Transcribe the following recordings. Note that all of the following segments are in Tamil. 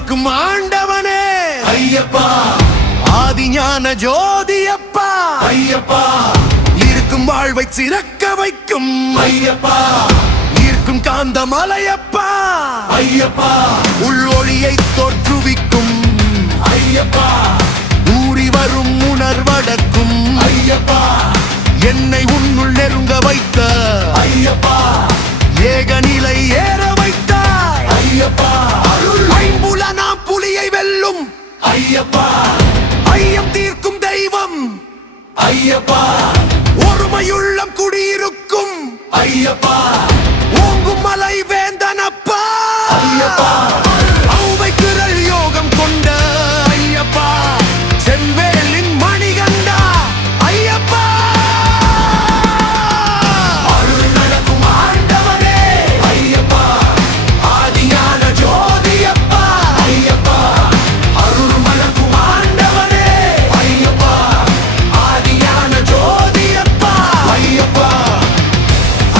மணக்கும் ஆண்டவனே ஐயப்பா, ஆதிஞான ஜோதியப்பா ஐயப்பா, இருக்கும் வாழ்வை சிறக்க வைக்கும் ஐயப்பா, ஈர்க்கும் காந்த மலையப்பா ஐயப்பா, உள்ளொளியை தோற்றுவிக்கும் ஐயப்பா, ஊறி வரும் உணர்வடக்கும் ஐயப்பா, என்னை உன்னுள் நெருங்க வைத்த ஐயப்பா, ஏக நிலை ஏற வைத்தாய் ஐயப்பா, ஐம்புல நாம் புலியை வெல்லும் ஐயப்பா, ஐயம் தீர்க்கும் தெய்வம் ஐயப்பா, ஒருமையுள்ளம் குடியிருக்கும் ஐயப்பா, ஓங்கும் மலை வேந்தனப்பா ஐயப்பா, ஔவை குரல் யோகம் கொண்ட ஐயப்பா செவ்வேலின் மணிகண்டா ஐயப்பா அருள் நடக்கும் ஆண்டவனே ஐயப்பா, ஆதிஞான ஜோதியப்பா ஐயப்பா, அருள் நடக்கும் ஆண்டவனே ஐயப்பா, ஆதிஞான ஜோதியப்பா ஐயப்பா,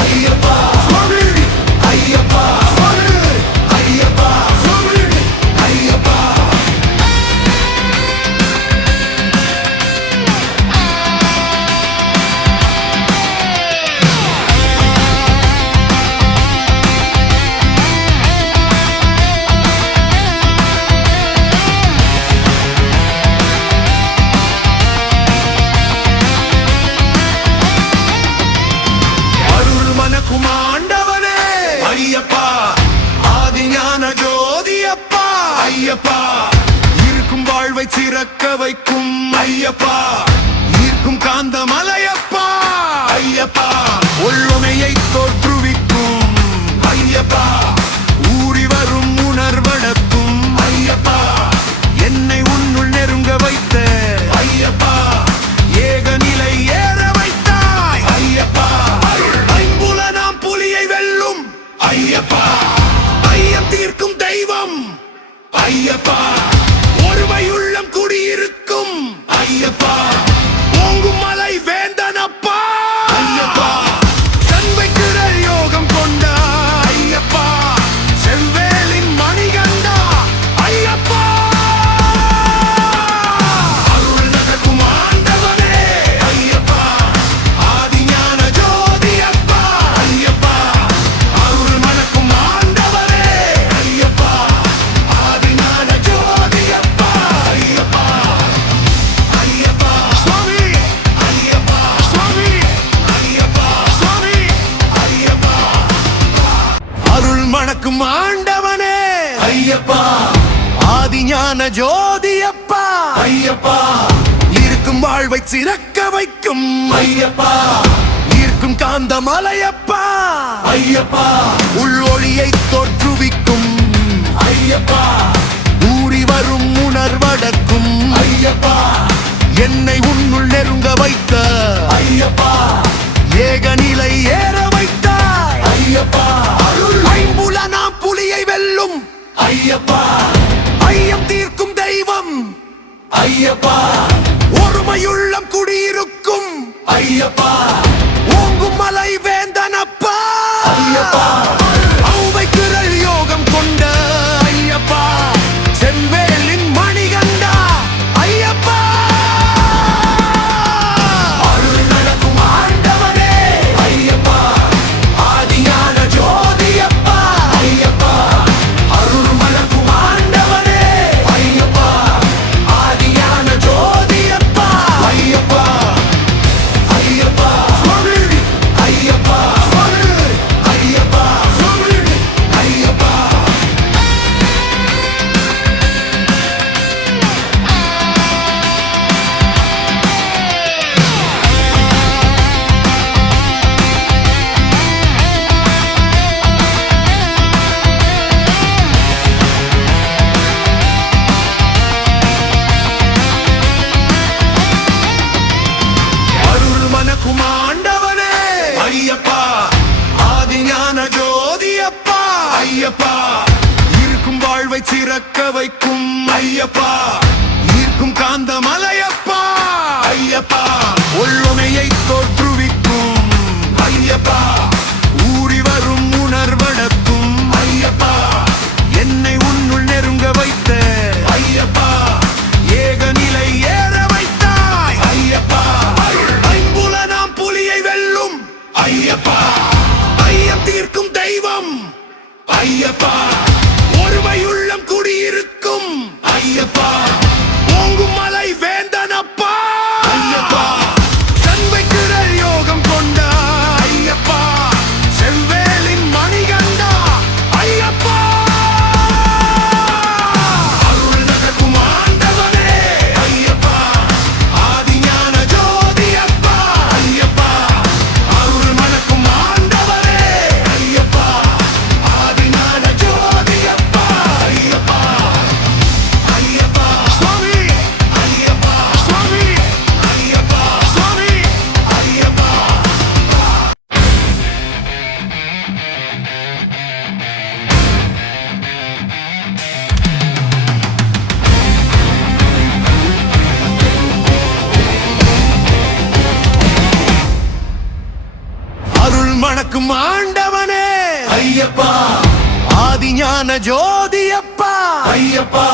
ஐயப்பா சுவாமி, ஐயப்பா சுவாமி, ஐயப்பா சுவாமி, ஐயப்பா. அருள் மணக்கும் ஆண்டவனே ஐயப்பா, ஆதிஞான ஜோதியப்பா ஐயப்பா, இருக்கும் வாழ்வை சிறக்க வைக்கும் ஐயப்பா, ஈர்க்கும் காந்த மலையப்பா ஐயப்பா, ஒள்ளுமையை தோற்றுவிக்கும் ஐயப்பா, ஊறி வரும் உணர்வடக்கும் ஐயப்பா, என்னை உன்னுள் நெருங்க வைத்த ஐயப்பா, ஏக நிலை ஏற வைத்தாய் ஐயப்பா, ஐம்புல நாம் புலியை வெல்லும் ஐயப்பா, ஐயம் தீர்க்கும் தெய்வம் ஐயப்பா, ஒருமையுள்ளம் குடியிருக்கும் ஐயப்பா, ஓங்கும் மலை வேந்தனப்பா ஐயப்பா, சண்பை குரல் யோகம் கொண்ட ஐயப்பா செவ்வேலின் மணிகண்டா ஐயப்பா அருள் நடக்கும் ஆண்டவனே ஐயப்பா, ஆதிஞான ஜோதியப்பா ஐயப்பா, அருள் மணக்கும் ஆண்டவனே ஐயப்பா, ஆதிஞான ஜோதியப்பா ஐயப்பா, ஐயப்பா சுவாமி ஐயப்பா, சுவாமி ஐயப்பா சுவாமி ஐயப்பா, அருள் மணக்கும் ஆண்டவனே ஐயப்பா, ஆதிஞான ஜோதியப்பா ஐயப்பா, இருக்கும் வாழ்வை சிறக்க வைக்கும் ஐயப்பா, ஈர்க்கும் காந்த மலையப்பா ஐயப்பா, உள்ளொளியை தோற்றுவிக்கும் ஐயப்பா, ஊறி வரும் உணர்வடக்கும் ஐயப்பா, என்னை உன்னுள் நெருங்க வைத்த ஐயப்பா, ஏக நிலை ஏற வைத்தாய் ஐயப்பா, ஐம்புல நாம் புலியை வெல்லும் ஐயப்பா, ஐயம் தீர்க்கும் தெய்வம் ஐயப்பா, ஒருமையுள்ளம் குடியிருக்கும் ஐயப்பா, ஓங்கும் மலை வேந்தனப்பா ஐயப்பா, ஔவை குரல் யோகம் கொண்ட ஐயப்பா செவ்வேலின் மணிகண்டா ஐயப்பா அருள் நடக்கும் ஆண்டவனே ஐயப்பா, ஆதிஞான ஜோதியப்பா ஐயப்பா, அருள் மணக்கும் ஆண்டவனே ஐயப்பா, ஆதிஞான ஜோதியப்பா ஐயப்பா, ஐயப்பா சுவாமி ஐயப்பா, ஐயப்பா ஐயப்பா. அருள் மணக்கும் ஆண்டவனே ஐயப்பா, ஆதிஞான ஜோதியப்பா ஐயப்பா, இருக்கும் வாழ்வை சிறக்க வைக்கும் ஐயப்பா, ஈர்க்கும் காந்த மலையப்பா ஐயப்பா, ஒள்ளுமையை தோற்றுவிக்கும் ஐயப்பா, ஊறி வரும் உணர்வடக்கும் ஐயப்பா, என்னை உன்னுள் நெருங்க வைத்த ஐயப்பா ஒருமையுள்ளம் குடியிருக்கும் ஐயப்பா ஓங்கும் மலை வேந்தனப்பா ஐயப்பா சண்பைக்குரல் யோகம் கொண்ட ஐயப்பா செவ்வேலின் மணிகண்டா ஐயப்பா அருள் நகர்க்கும் ஆண்டவனே ஐயப்பா ஆதிஞான ஜோதியப்பா ஐயப்பா அருள் மணக்கும் ஆண்டவனே ஐயப்பா ஆதிஞான ஜோதியப்பா ஐயப்பா ஐயப்பா சுவாமி ஐயப்பா சுவாமி ஐயப்பா சுவாமி ஐயப்பா அருள் மணக்கும் ஆண்டவனே ஐயப்பா ஆதிஞான ஜோதியப்பா ஐயப்பா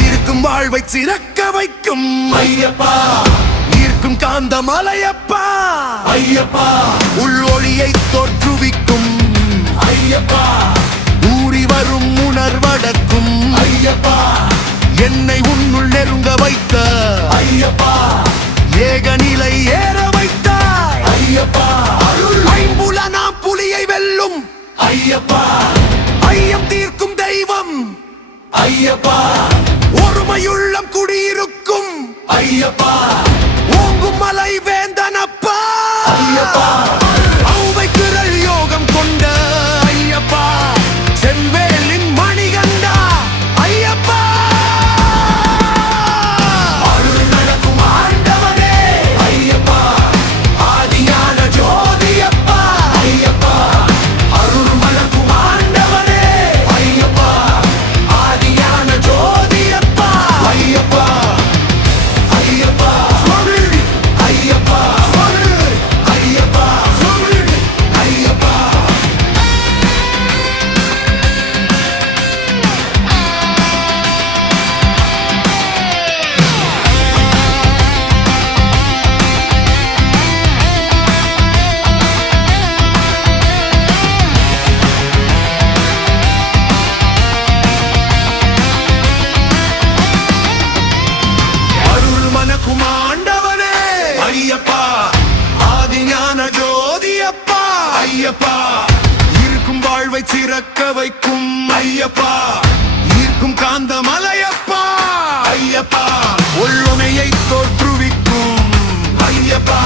இருக்கும் வாழ்வை சிறக்க வைக்கும் ஐயப்பா ஈர்க்கும் காந்த மலையப்பா ஐயப்பா உள்ளொளியை தோற்றுவிக்கும் ஐயப்பா ஊறி வரும் உணர்வடக்கும் ஐயப்பா என்னை உன்னுள் நெருங்க வைத்த ஐயப்பா ஏகநிலை ஏற வைத்தாய் ஐயப்பா அருள் ஐம்புலனாம் புலியை வெல்லும் ஐயப்பா ஐயம் தீர்க்கும் தெய்வம் ஐயப்பா ஒருமையுள்ளம் குடியிருக்கும் ஐயப்பா ஓங்கும் மலை வேந்தனப்பா ஐயப்பா ஔவை குரல் யோகம் கொண்ட ஐயப்பா செவ்வேலின் மணிகண்டா ஐயப்பா அருள் நடக்கும் ஆண்டவனே ஐயப்பா ஆதிஞான ஜோதியப்பா ஐயப்பா அருள் மணக்கும் ஆண்டவனே ஐயப்பா ஆதிஞான ஜோதியப்பா ஐயப்பா ஐயப்பா சுவாமி ஐயப்பா சுவாமி ஐயப்பா சுவாமி ஐயப்பா அருள் மணக்கும் ஆண்டவனே ஐயப்பா ஆதிஞான ஜோதியப்பா ஐயப்பா இருக்கும் வாழ்வை சிறக்க வைக்கும் ஐயப்பா ஈர்க்கும் காந்த மலையப்பா ஐயப்பா ஒள்ளுமையை தோற்றுவிக்கும் ஐயப்பா